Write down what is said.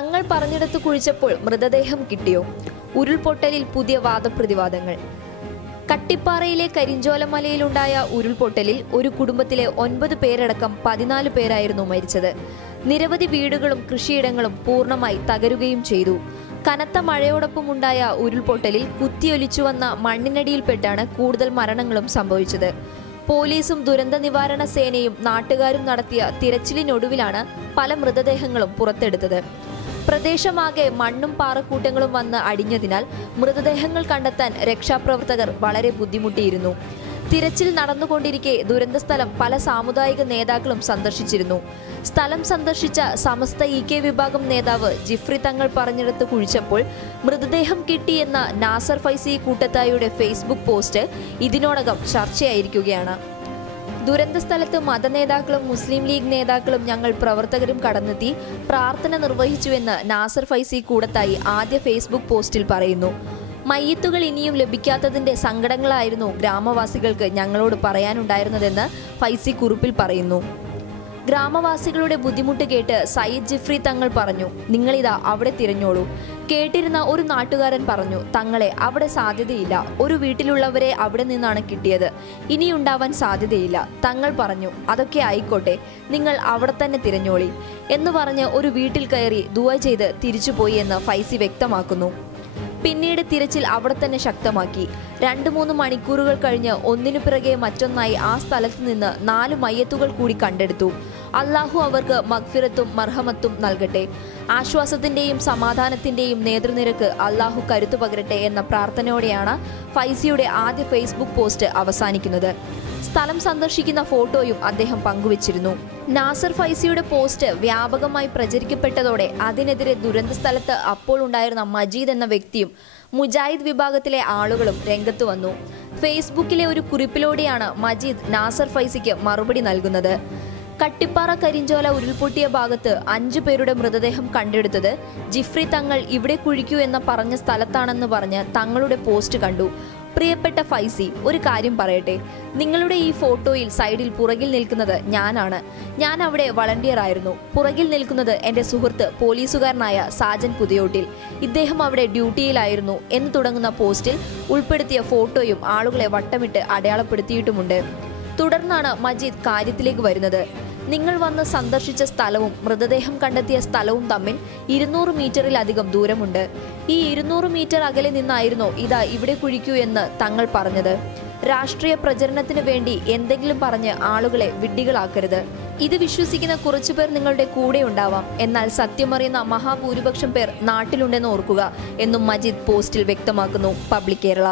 തങ്ങൾ പറഞ്ഞെടുത്ത് കുഴിച്ചപ്പോൾ മൃതദേഹം കിട്ടിയോ? ഉരുൾപൊട്ടലിൽ പുതിയ വാദപ്രതിവാദങ്ങൾ. കട്ടിപ്പാറയിലെ കരിഞ്ചോലമലയിലുണ്ടായ ഉരുൾപൊട്ടലിൽ ഒരു കുടുംബത്തിലെ ഒൻപത് പേരടക്കം പതിനാല് പേരായിരുന്നു മരിച്ചത്. നിരവധി വീടുകളും കൃഷിയിടങ്ങളും പൂർണമായി തകരുകയും ചെയ്തു. കനത്ത മഴയോടൊപ്പം ഉണ്ടായ ഉരുൾപൊട്ടലിൽ കുത്തിയൊലിച്ചു വന്ന മണ്ണിനടിയിൽപ്പെട്ടാണ് കൂടുതൽ മരണങ്ങളും സംഭവിച്ചത്. പോലീസും ദുരന്ത നിവാരണ സേനയും നാട്ടുകാരും നടത്തിയ തിരച്ചിലിനൊടുവിലാണ് പല മൃതദേഹങ്ങളും പുറത്തെടുത്തത്. പ്രദേശമാകെ മണ്ണും പാറക്കൂട്ടങ്ങളും വന്ന് അടിഞ്ഞതിനാൽ മൃതദേഹങ്ങൾ കണ്ടെത്താൻ രക്ഷാപ്രവർത്തകർ വളരെ ബുദ്ധിമുട്ടിയിരുന്നു. തിരച്ചിൽ നടന്നുകൊണ്ടിരിക്കെ ദുരന്തസ്ഥലം പല സാമുദായിക നേതാക്കളും സന്ദർശിച്ചിരുന്നു. സ്ഥലം സന്ദർശിച്ച സമസ്ത ഇ കെ വിഭാഗം നേതാവ് ജിഫ്രി തങ്ങൾ പറഞ്ഞെടുത്ത് കുഴിച്ചപ്പോൾ മൃതദേഹം കിട്ടിയെന്ന നാസർ ഫൈസി കൂട്ടത്തായുടെ ഫേസ്ബുക്ക് പോസ്റ്റ് ഇതിനോടകം ചർച്ചയായിരിക്കുകയാണ്. ദുരന്ത സ്ഥലത്ത് മതനേതാക്കളും മുസ്ലിം ലീഗ് നേതാക്കളും ഞങ്ങൾ പ്രവർത്തകരും കടന്നെത്തി പ്രാർത്ഥന നിർവഹിച്ചുവെന്ന് നാസർ ഫൈസി കൂടത്തായി ആദ്യ ഫേസ്ബുക്ക് പോസ്റ്റിൽ പറയുന്നു. മയ്യത്തുകൾ ഇനിയും ലഭിക്കാത്തതിന്റെ സങ്കടങ്ങളായിരുന്നു ഗ്രാമവാസികൾക്ക് ഞങ്ങളോട് പറയാനുണ്ടായിരുന്നതെന്ന് ഫൈസി കുറിപ്പിൽ പറയുന്നു. ഗ്രാമവാസികളുടെ ബുദ്ധിമുട്ട് കേട്ട് സയ്യിദ് ജിഫ്രി തങ്ങൾ പറഞ്ഞു നിങ്ങളിതാ അവിടെ തിരഞ്ഞോളൂ. കേട്ടിരുന്ന ഒരു നാട്ടുകാരൻ പറഞ്ഞു തങ്ങളെ അവിടെ സാധ്യതയില്ല. ഒരു വീട്ടിലുള്ളവരെ അവിടെ നിന്നാണ് കിട്ടിയത്. ഇനിയുണ്ടാവാൻ സാധ്യതയില്ല. തങ്ങൾ പറഞ്ഞു അതൊക്കെ ആയിക്കോട്ടെ നിങ്ങൾ അവിടെ തന്നെ തിരഞ്ഞോളി. എന്ന് പറഞ്ഞ് ഒരു വീട്ടിൽ കയറി ദുവ ചെയ്ത് തിരിച്ചുപോയി എന്ന് ഫൈസി വ്യക്തമാക്കുന്നു. പിന്നീട് തിരച്ചിൽ അവിടെ തന്നെ ശക്തമാക്കി. രണ്ട് മൂന്ന് മണിക്കൂറുകൾ കഴിഞ്ഞ് ഒന്നിനു പിറകെ മറ്റൊന്നായി ആ സ്ഥലത്ത് നിന്ന് നാല് മയ്യത്തുകൾ കൂടി കണ്ടെടുത്തു. അള്ളാഹു അവർക്ക് മഗ്ഫിറത്തും മർഹമത്തും നൽകട്ടെ. ആശ്വാസത്തിന്റെയും സമാധാനത്തിന്റെയും നേതൃനിരക്ക് അള്ളാഹു കരുത്തു പകരട്ടെ എന്ന പ്രാർത്ഥനയോടെയാണ് ഫൈസിയുടെ ആദ്യ ഫേസ്ബുക്ക് പോസ്റ്റ് അവസാനിക്കുന്നത്. സ്ഥലം സന്ദർശിക്കുന്ന ഫോട്ടോയും അദ്ദേഹം പങ്കുവച്ചിരുന്നു. നാസർ ഫൈസിയുടെ പോസ്റ്റ് വ്യാപകമായി പ്രചരിക്കപ്പെട്ടതോടെ അതിനെതിരെ ദുരന്ത സ്ഥലത്ത് അപ്പോൾ ഉണ്ടായിരുന്ന മജീദ് എന്ന വ്യക്തിയും മുജാഹിദ് വിഭാഗത്തിലെ ആളുകളും രംഗത്ത് വന്നു. ഫേസ്ബുക്കിലെ ഒരു കുറിപ്പിലൂടെയാണ് മജീദ് നാസർ ഫൈസിക്ക് മറുപടി നൽകുന്നത്. കട്ടിപ്പാറ കരിഞ്ചോല ഉരുൾപൊട്ടിയ ഭാഗത്ത് അഞ്ചു പേരുടെ മൃതദേഹം കണ്ടെടുത്തത് ജിഫ്രി തങ്ങൾ ഇവിടെ കുഴിക്കൂ എന്ന പറഞ്ഞ സ്ഥലത്താണെന്ന് പറഞ്ഞ് തങ്ങളുടെ പോസ്റ്റ് കണ്ടു. പ്രിയപ്പെട്ട ഫൈസി ഒരു കാര്യം പറയട്ടെ. നിങ്ങളുടെ ഈ ഫോട്ടോയിൽ സൈഡിൽ പുറകിൽ നിൽക്കുന്നത് ഞാനാണ്. ഞാൻ അവിടെ വളണ്ടിയർ ആയിരുന്നു. പുറകിൽ നിൽക്കുന്നത് എന്റെ സുഹൃത്ത് പോലീസുകാരനായ സാജൻ പുതിയോട്ടിൽ. ഇദ്ദേഹം അവിടെ ഡ്യൂട്ടിയിലായിരുന്നു. എന്ന് തുടങ്ങുന്ന പോസ്റ്റിൽ ഉൾപ്പെടുത്തിയ ഫോട്ടോയും ആളുകളെ വട്ടമിട്ട് അടയാളപ്പെടുത്തിയിട്ടുമുണ്ട്. തുടർന്നാണ് മജീദ് കാര്യത്തിലേക്ക് വരുന്നത്. നിങ്ങൾ വന്ന് സന്ദർശിച്ച സ്ഥലവും മൃതദേഹം കണ്ടെത്തിയ സ്ഥലവും തമ്മിൽ ഇരുന്നൂറ് മീറ്ററിലധികം ദൂരമുണ്ട്. ഈ ഇരുന്നൂറ് മീറ്റർ അകലെ നിന്നായിരുന്നോ ഇതാ ഇവിടെ കുഴിക്കൂ എന്ന് തങ്ങൾ പറഞ്ഞത്. രാഷ്ട്രീയ പ്രചരണത്തിന് വേണ്ടി എന്തെങ്കിലും പറഞ്ഞ് ആളുകളെ വിഡ്ഢികളാക്കരുത്. ഇത് വിശ്വസിക്കുന്ന കുറച്ചുപേർ നിങ്ങളുടെ കൂടെ ഉണ്ടാവാം. എന്നാൽ സത്യമറിയുന്ന മഹാഭൂരിപക്ഷം പേർ നാട്ടിലുണ്ടെന്ന് ഓർക്കുക എന്നും മജീദ് പോസ്റ്റിൽ വ്യക്തമാക്കുന്നു. പബ്ലിക് കേരള.